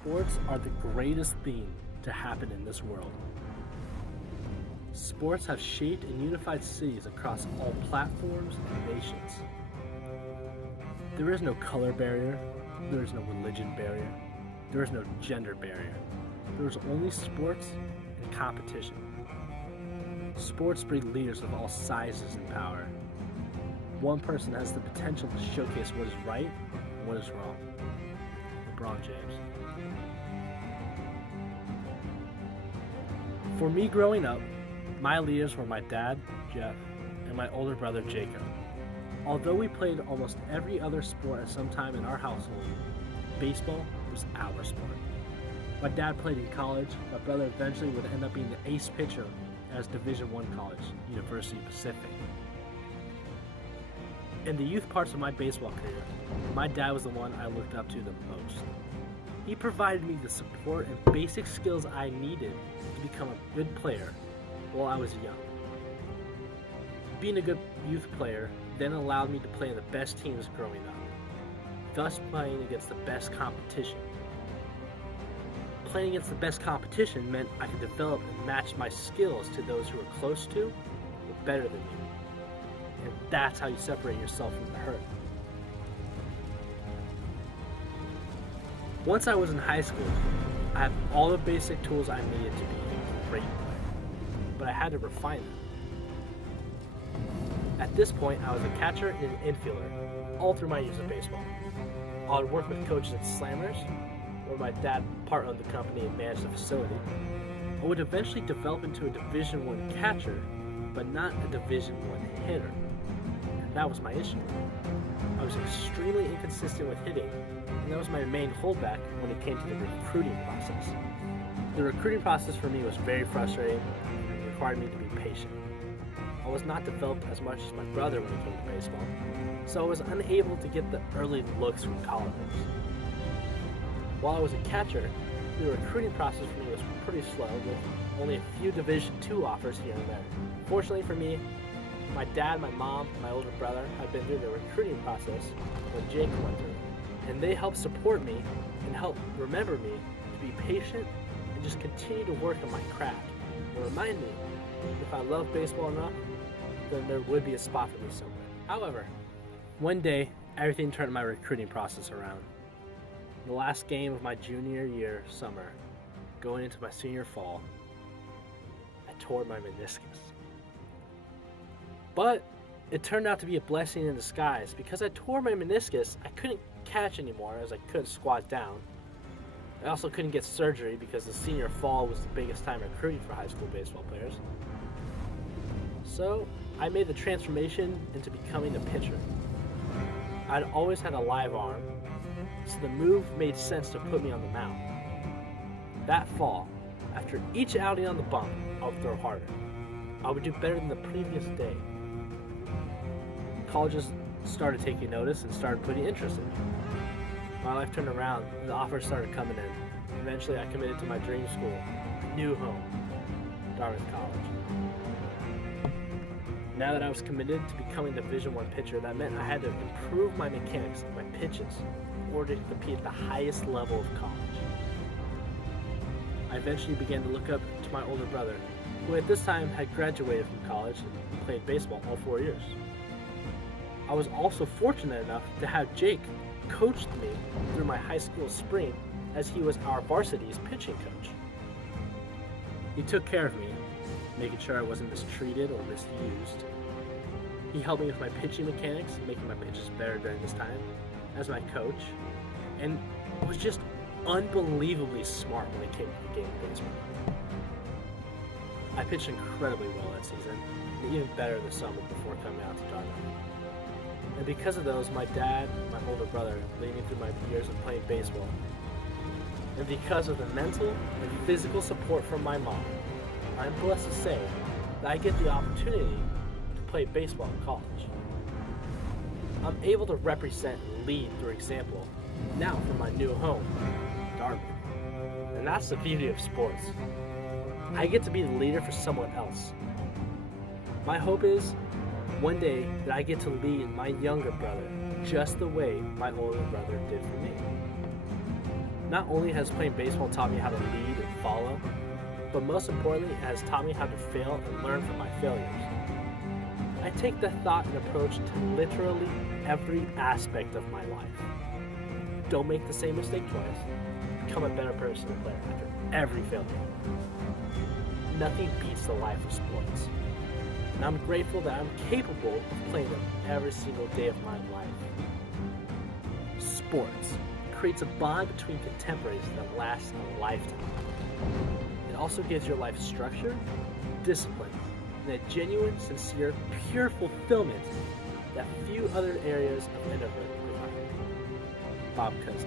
Sports are the greatest thing to happen in this world. Sports have shaped and unified cities across all platforms and nations. There is no color barrier, there is no religion barrier, there is no gender barrier. There is only sports and competition. Sports breed leaders of all sizes and power. One person has the potential to showcase what is right and what is wrong. LeBron James. For me growing up, my leaders were my dad, Jeff, and my older brother, Jacob. Although we played almost every other sport at some time in our household, baseball was our sport. My dad played in college. My brother eventually would end up being the ace pitcher at his Division I college, University Pacific. In the youth parts of my baseball career, my dad was the one I looked up to the most. He provided me the support and basic skills I needed to become a good player while I was young. Being a good youth player then allowed me to play in the best teams growing up, thus playing against the best competition. Playing against the best competition meant I could develop and match my skills to those who were close to or better than me. And that's how you separate yourself from the herd. Once I was in high school, I had all the basic tools I needed to be a great player, but I had to refine them. At this point, I was a catcher and an infielder all through my years of baseball. I would work with coaches at Slammers, where my dad part-owned the company and managed the facility. I would eventually develop into a Division I catcher, but not a Division I hitter. And that was my issue. I was extremely inconsistent with hitting, and that was my main holdback when it came to the recruiting process. The recruiting process for me was very frustrating and required me to be patient. I was not developed as much as my brother when it came to baseball, so I was unable to get the early looks from colleges. While I was a catcher, the recruiting process for me was pretty slow, with only a few Division II offers here and there. Fortunately for me, my dad, my mom, and my older brother had been through the recruiting process when Jake went through, and they helped support me and help remember me to be patient and just continue to work on my craft and remind me if I love baseball enough, then there would be a spot for me somewhere. However, one day, everything turned my recruiting process around. The last game of my junior year summer, going into my senior fall, I tore my meniscus. But it turned out to be a blessing in disguise. Because I tore my meniscus, I couldn't catch anymore as I couldn't squat down. I also couldn't get surgery because the senior fall was the biggest time recruiting for high school baseball players. So I made the transformation into becoming a pitcher. I'd always had a live arm, so the move made sense to put me on the mound. That fall, after each outing on the bump, I would throw harder. I would do better than the previous day. Colleges started taking notice and started putting interest in me. My life turned around and the offers started coming in. Eventually I committed to my dream school, my new home, Dartmouth College. Now that I was committed to becoming a Division I pitcher, that meant I had to improve my mechanics and my pitches in order to compete at the highest level of college. I eventually began to look up to my older brother, who at this time had graduated from college and played baseball all 4 years. I was also fortunate enough to have Jake coach me through my high school spring, as he was our varsity's pitching coach. He took care of me, making sure I wasn't mistreated or misused. He helped me with my pitching mechanics, making my pitches better during this time as my coach, and was just unbelievably smart when it came to the game of baseball. I pitched incredibly well that season, and even better the summer before coming out to Dartmouth. And because of those, my dad and my older brother led me through my years of playing baseball. And because of the mental and physical support from my mom, I'm blessed to say that I get the opportunity to play baseball in college. I'm able to represent and lead through example now from my new home, Dartmouth. And that's the beauty of sports. I get to be the leader for someone else. My hope is one day that I get to lead my younger brother just the way my older brother did for me. Not only has playing baseball taught me how to lead and follow, but most importantly, it has taught me how to fail and learn from my failures. I take that thought and approach to literally every aspect of my life. Don't make the same mistake twice. Become a better person and player after every failure. Nothing beats the life of sports. And I'm grateful that I'm capable of playing them every single day of my life. Sports creates a bond between contemporaries that lasts a lifetime. It also gives your life structure, discipline, and a genuine, sincere, pure fulfillment that few other areas of endeavor provide. Bob Cousy.